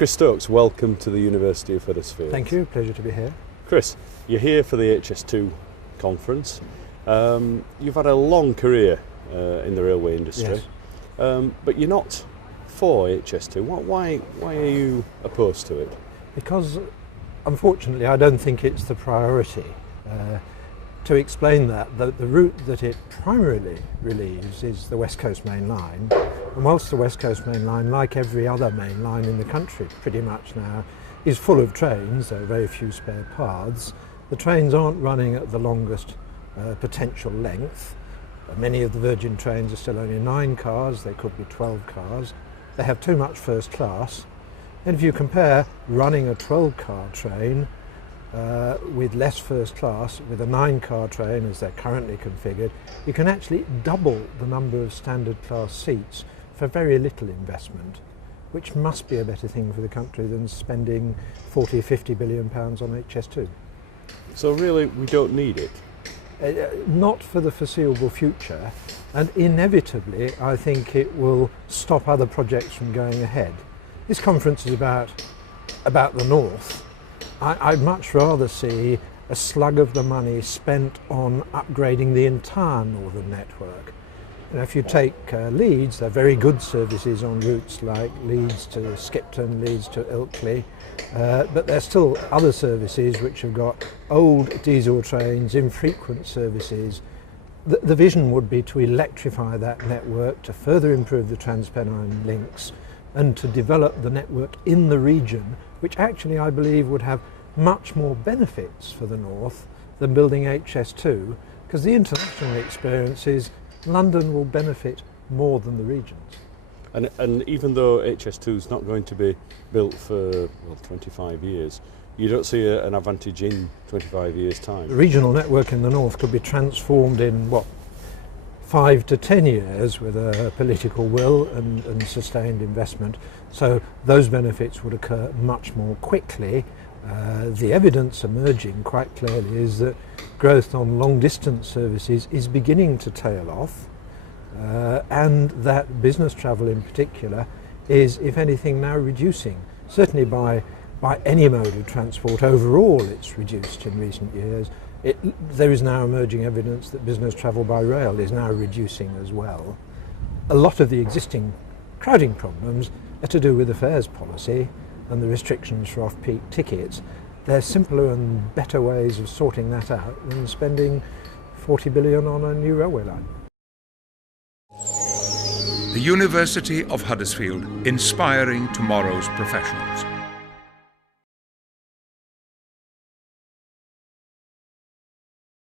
Chris Stokes, welcome to the University of Huddersfield. Thank you, pleasure to be here. Chris, you're here for the HS2 Conference. You've had a long career in the railway industry, yes. But you're not for HS2. Why are you opposed to it? Because, unfortunately, I don't think it's the priority. To explain that, the route that it primarily relieves is the West Coast Main Line. And whilst the West Coast Main Line, like every other main line in the country pretty much now, is full of trains, there are very few spare paths, the trains aren't running at the longest potential length. Many of the Virgin trains are still only 9 cars, they could be 12 cars. They have too much first class. And if you compare running a 12-car train with less first class, with a 9-car train as they're currently configured, you can actually double the number of standard class seats for very little investment, which must be a better thing for the country than spending 40, 50 billion pounds on HS2. So really, we don't need it? Not for the foreseeable future, and inevitably I think it will stop other projects from going ahead. This conference is about the North. I'd much rather see a slug of the money spent on upgrading the entire northern network. You know, if you take Leeds, there are very good services on routes like Leeds to Skipton, Leeds to Ilkley, but there's still other services which have got old diesel trains, infrequent services. The vision would be to electrify that network, to further improve the Transpennine links, and to develop the network in the region, which actually I believe would have much more benefits for the North than building HS2, because the international experience is London will benefit more than the regions. And even though HS2 is not going to be built for 25 years, you don't see an advantage in 25 years' time? The regional network in the North could be transformed in, 5 to 10 years with a political will and sustained investment. So those benefits would occur much more quickly. The evidence emerging quite clearly is that growth on long-distance services is beginning to tail off, and that business travel in particular is, if anything, now reducing. Certainly by any mode of transport overall it's reduced in recent years. There is now emerging evidence that business travel by rail is now reducing as well. A lot of the existing crowding problems are to do with the fares policy and the restrictions for off-peak tickets. There's simpler and better ways of sorting that out than spending 40 billion on a new railway line. The University of Huddersfield, inspiring tomorrow's professionals.